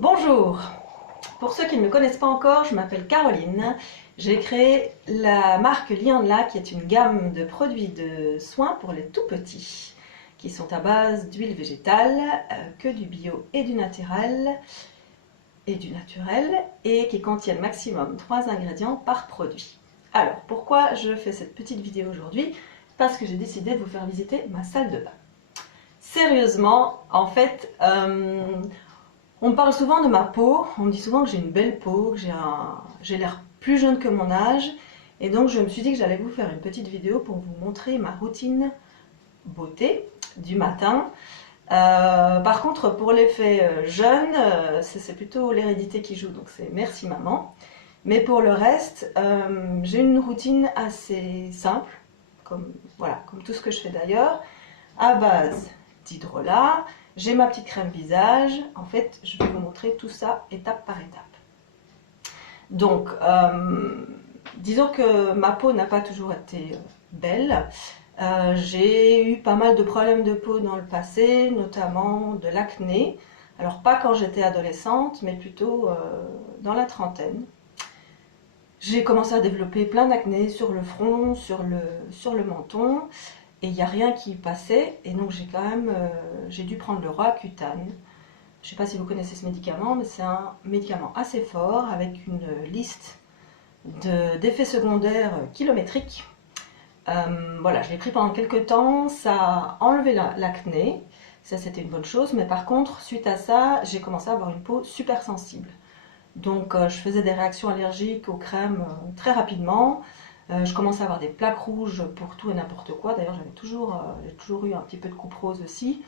Bonjour, pour ceux qui ne me connaissent pas encore, je m'appelle Caroline. J'ai créé la marque Liandla qui est une gamme de produits de soins pour les tout petits qui sont à base d'huile végétale, que du bio et du naturel et qui contiennent maximum 3 ingrédients par produit. Alors pourquoi je fais cette petite vidéo aujourd'hui? Parce que j'ai décidé de vous faire visiter ma salle de bain. Sérieusement, en fait, on me parle souvent de ma peau, on me dit souvent que j'ai une belle peau, que j'ai l'air plus jeune que mon âge. Et donc je me suis dit que j'allais vous faire une petite vidéo pour vous montrer ma routine beauté du matin. Par contre, pour l'effet jeune, c'est plutôt l'hérédité qui joue, donc c'est merci maman. Mais pour le reste, j'ai une routine assez simple, comme tout ce que je fais d'ailleurs, à base d'hydrolat. J'ai ma petite crème visage. En fait, je vais vous montrer tout ça étape par étape. Donc, disons que ma peau n'a pas toujours été belle. J'ai eu pas mal de problèmes de peau dans le passé, notamment de l'acné. Alors pas quand j'étais adolescente, mais plutôt dans la trentaine. J'ai commencé à développer plein d'acné sur le front, sur le menton. Et il n'y a rien qui passait, et donc j'ai dû prendre le Roaccutane. Je ne sais pas si vous connaissez ce médicament, mais c'est un médicament assez fort avec une liste d'effets secondaires kilométriques. Voilà, je l'ai pris pendant quelques temps, ça a enlevé l'acné, ça c'était une bonne chose, mais par contre, suite à ça, j'ai commencé à avoir une peau super sensible. Donc je faisais des réactions allergiques aux crèmes très rapidement. Je commençais à avoir des plaques rouges pour tout et n'importe quoi. D'ailleurs, j'ai toujours eu un petit peu de coupe rose aussi.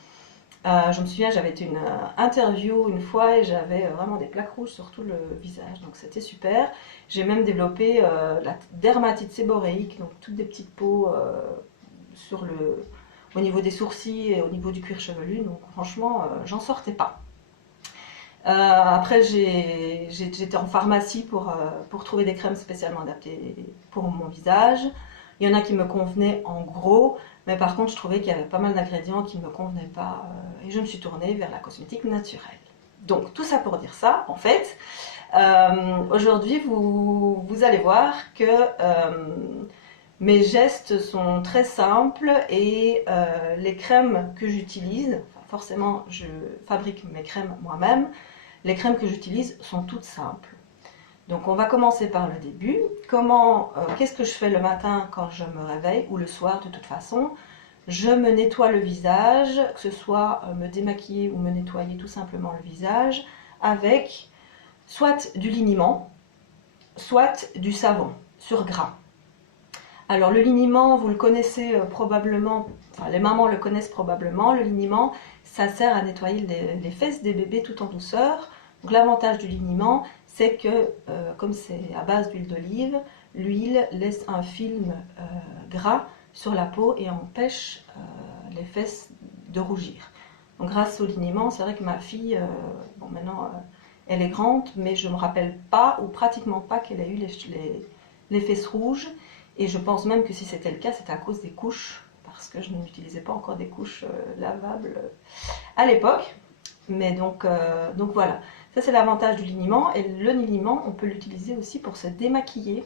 Je me souviens, j'avais été une interview une fois et j'avais vraiment des plaques rouges sur tout le visage. Donc c'était super. J'ai même développé la dermatite séboréique, donc toutes des petites peaux au niveau des sourcils et au niveau du cuir chevelu. Donc franchement, j'en sortais pas. Après, j'étais en pharmacie pour trouver des crèmes spécialement adaptées pour mon visage. Il y en a qui me convenaient en gros, mais par contre, je trouvais qu'il y avait pas mal d'ingrédients qui ne me convenaient pas et je me suis tournée vers la cosmétique naturelle. Donc, tout ça pour dire ça, en fait. Aujourd'hui, vous allez voir que mes gestes sont très simples et les crèmes que j'utilise, forcément, je fabrique mes crèmes moi-même. Les crèmes que j'utilise sont toutes simples. Donc on va commencer par le début. Qu'est-ce que je fais le matin quand je me réveille ou le soir de toute façon? Je me nettoie le visage, que ce soit me démaquiller ou me nettoyer tout simplement le visage avec soit du liniment, soit du savon sur gras. Alors le liniment, vous le connaissez probablement, enfin les mamans le connaissent probablement, le liniment, ça sert à nettoyer les fesses des bébés tout en douceur. Donc l'avantage du liniment, c'est que comme c'est à base d'huile d'olive, l'huile laisse un film gras sur la peau et empêche les fesses de rougir. Donc grâce au liniment, c'est vrai que ma fille, bon maintenant elle est grande, mais je ne me rappelle pas ou pratiquement pas qu'elle ait eu les fesses rouges. Et je pense même que si c'était le cas, c'était à cause des couches, parce que je n'utilisais pas encore des couches lavables à l'époque. Mais donc voilà, ça c'est l'avantage du liniment. Et le liniment, on peut l'utiliser aussi pour se démaquiller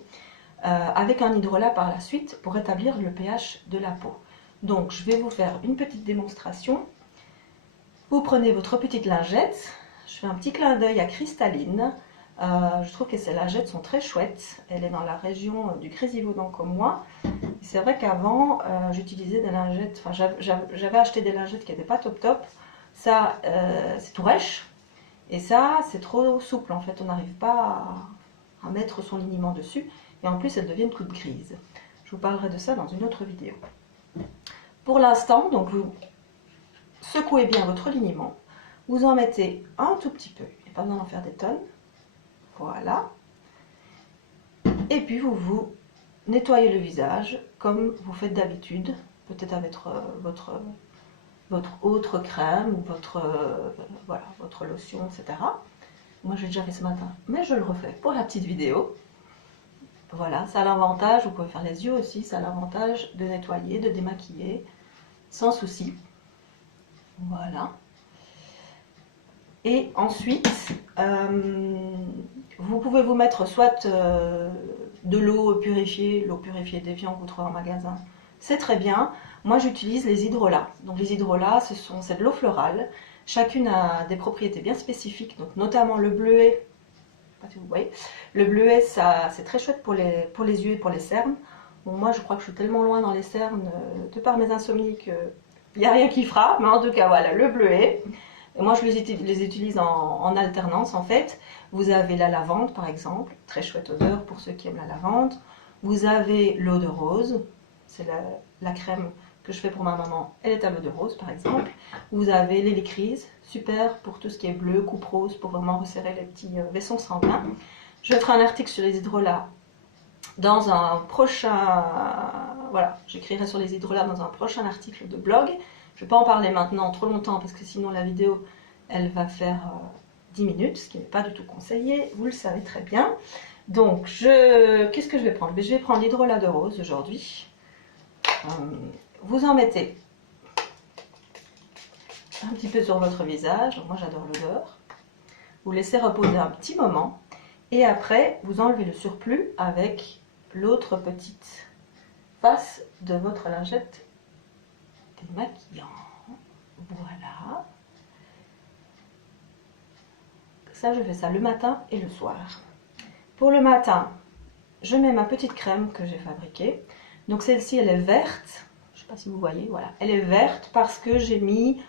avec un hydrolat par la suite pour rétablir le pH de la peau. Donc je vais vous faire une petite démonstration. Vous prenez votre petite lingette, je fais un petit clin d'œil à Cristalline. Je trouve que ces lingettes sont très chouettes. Elle est dans la région du Grésivaudan comme moi. C'est vrai qu'avant, j'utilisais des lingettes, enfin j'avais acheté des lingettes qui n'étaient pas top top. Ça, c'est tout rêche. Et ça, c'est trop souple en fait. On n'arrive pas à mettre son liniment dessus. Et en plus, elles deviennent toutes grises. Je vous parlerai de ça dans une autre vidéo. Pour l'instant, donc vous secouez bien votre liniment. Vous en mettez un tout petit peu. Il n'y a pas besoin d'en faire des tonnes. Voilà. Et puis vous nettoyez le visage comme vous faites d'habitude, peut-être avec votre autre crème ou votre lotion, etc. Moi j'ai déjà fait ce matin, mais je le refais pour la petite vidéo. Voilà, ça a l'avantage, vous pouvez faire les yeux aussi, ça a l'avantage de nettoyer, de démaquiller, sans souci. Voilà. Et ensuite, Vous pouvez vous mettre soit de l'eau purifiée d'Evian que vous trouvez en magasin, c'est très bien. Moi j'utilise les hydrolats. Donc les hydrolats, c'est de l'eau florale. Chacune a des propriétés bien spécifiques, donc notamment le bleuet. Je sais pas si vous voyez. Le bleuet, c'est très chouette pour les yeux et pour les cernes. Bon, moi je crois que je suis tellement loin dans les cernes, de par mes insomnies, qu'il n'y a rien qui fera. Mais en tout cas voilà, le bleuet. Et moi, je les utilise en alternance, en fait. Vous avez la lavande, par exemple, très chouette odeur pour ceux qui aiment la lavande. Vous avez l'eau de rose, c'est la crème que je fais pour ma maman, elle est à l'eau de rose, par exemple. Vous avez l'hélicryse, super pour tout ce qui est bleu, coupe rose, pour vraiment resserrer les petits vaisseaux sanguins. Je ferai un article sur les hydrolats dans un prochain... Voilà, j'écrirai sur les hydrolats dans un prochain article de blog. Je ne vais pas en parler maintenant trop longtemps parce que sinon la vidéo elle va faire 10 minutes, ce qui n'est pas du tout conseillé, vous le savez très bien. Donc qu'est-ce que je vais prendre? Je vais prendre l'hydrolat de rose aujourd'hui. Vous en mettez un petit peu sur votre visage, moi j'adore l'odeur. Vous laissez reposer un petit moment et après vous enlevez le surplus avec l'autre petite face de votre lingette démaquillant. Voilà. Ça, je fais ça le matin et le soir. Pour le matin, je mets ma petite crème que j'ai fabriquée. Donc celle-ci, elle est verte. Je ne sais pas si vous voyez, voilà. Elle est verte parce que j'ai mis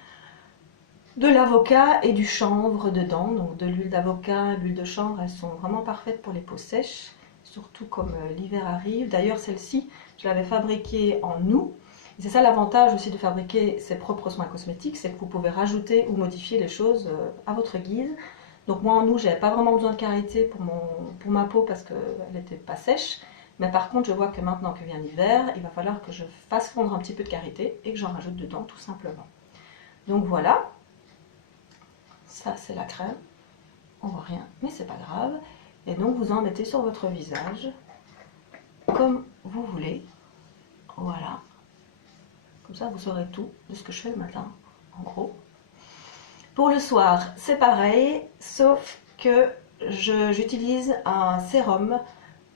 de l'avocat et du chanvre dedans. Donc de l'huile d'avocat et de l'huile de chanvre, elles sont vraiment parfaites pour les peaux sèches. Surtout comme l'hiver arrive. D'ailleurs, celle-ci, je l'avais fabriquée en août. C'est ça l'avantage aussi de fabriquer ses propres soins cosmétiques, c'est que vous pouvez rajouter ou modifier les choses à votre guise. Donc moi en août, j'avais pas vraiment besoin de karité pour ma peau parce qu'elle n'était pas sèche. Mais par contre, je vois que maintenant que vient l'hiver, il va falloir que je fasse fondre un petit peu de karité et que j'en rajoute dedans tout simplement. Donc voilà, ça c'est la crème. On voit rien, mais c'est pas grave. Et donc vous en mettez sur votre visage comme vous voulez. Voilà. Comme ça, vous saurez tout de ce que je fais le matin, en gros. Pour le soir, c'est pareil, sauf que j'utilise un sérum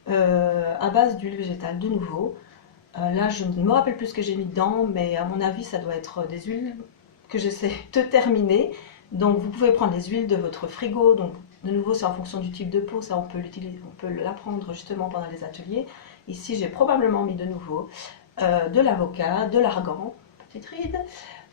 à base d'huile végétale, de nouveau. Là, je ne me rappelle plus ce que j'ai mis dedans, mais à mon avis, ça doit être des huiles que j'essaie de terminer. Donc, vous pouvez prendre les huiles de votre frigo. Donc, de nouveau, c'est en fonction du type de peau. Ça, on peut la prendre justement pendant les ateliers. Ici, j'ai probablement mis de nouveau de l'avocat, de l'argan, petite ride,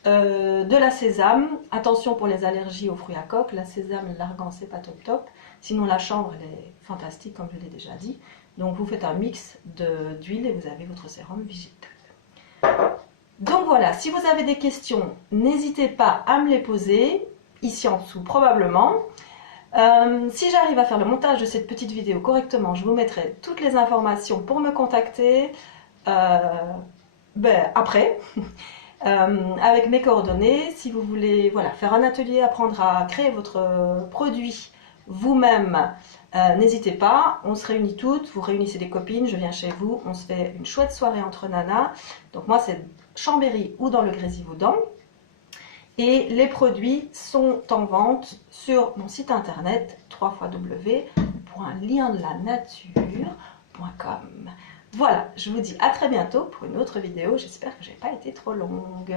de la sésame. Attention pour les allergies aux fruits à coque, la sésame et l'argan c'est pas top top. Sinon la chanvre elle est fantastique comme je l'ai déjà dit. Donc vous faites un mix d'huile et vous avez votre sérum végétal. Donc voilà, si vous avez des questions, n'hésitez pas à me les poser, ici en dessous probablement. Si j'arrive à faire le montage de cette petite vidéo correctement, je vous mettrai toutes les informations pour me contacter. Après, avec mes coordonnées, si vous voulez faire un atelier, apprendre à créer votre produit vous-même, n'hésitez pas, on se réunit toutes, vous réunissez des copines, je viens chez vous, on se fait une chouette soirée entre nanas. Donc moi c'est Chambéry ou dans le Grésivaudan. Et les produits sont en vente sur mon site internet www.liendelanature.com. Voilà, je vous dis à très bientôt pour une autre vidéo. J'espère que je n'ai pas été trop longue.